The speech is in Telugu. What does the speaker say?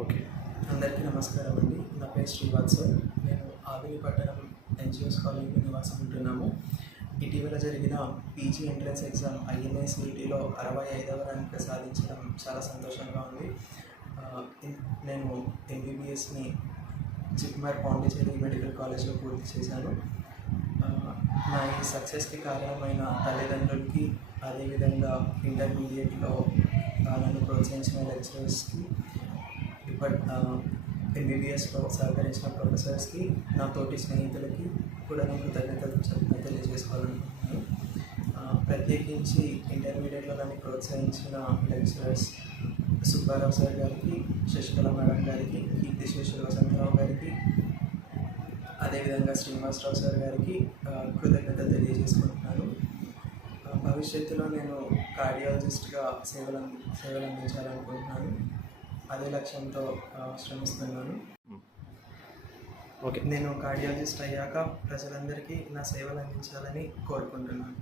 ఓకే. అందరికీ నమస్కారం అండి. నా పేరు శ్రీవాత్సవ్ నేను ఆవిరి పట్టణం ఎన్జిఓస్ కాలనీలో నివాసం ఉంటున్నాము. ఇటీవల జరిగిన పీజీ ఎంట్రన్స్ ఎగ్జామ్ ఐఎన్ఎస్ నీటిలో అరవై ఐదవ ర్యాంక్ సాధించడం చాలా సంతోషంగా ఉంది. నేను ఎంబీబీఎస్ని జిప్మర్ పాండిచేరి మెడికల్ కాలేజ్లో పూర్తి చేశాను. నా ఈ సక్సెస్కి కారణమైన తల్లిదండ్రులకి అదేవిధంగా ఇంటర్మీడియట్లో నన్ను ప్రోత్సహించిన లెక్చరర్స్కి ఎంబీబీఎస్లో సహకరించిన ప్రొఫెసర్స్కి నా తోటి స్నేహితులకి కూడా నేను కృతజ్ఞతలు తెలియజేసుకోవాలనుకుంటున్నాను. ప్రత్యేకించి ఇంటర్మీడియట్లో నన్ను ప్రోత్సహించిన లెక్చరర్స్ సుబ్బారావు సార్ గారికి శశికళ మేడం గారికి కీర్తిశేషులు వసంతరావు గారికి అదేవిధంగా శ్రీనివాసరావు సార్ గారికి ఆ, కృతజ్ఞతలు తెలియజేసుకుంటున్నాను. భవిష్యత్తులో నేను కార్డియాలజిస్ట్గా సేవలు సేవలు అందించాలనుకుంటున్నాను అదే లక్ష్యంతో శ్రమిస్తున్నాను. ఓకే. నేను కార్డియాలజిస్ట్ అయ్యాక ప్రజలందరికీ నా సేవలు అందించాలని కోరుకుంటున్నాను.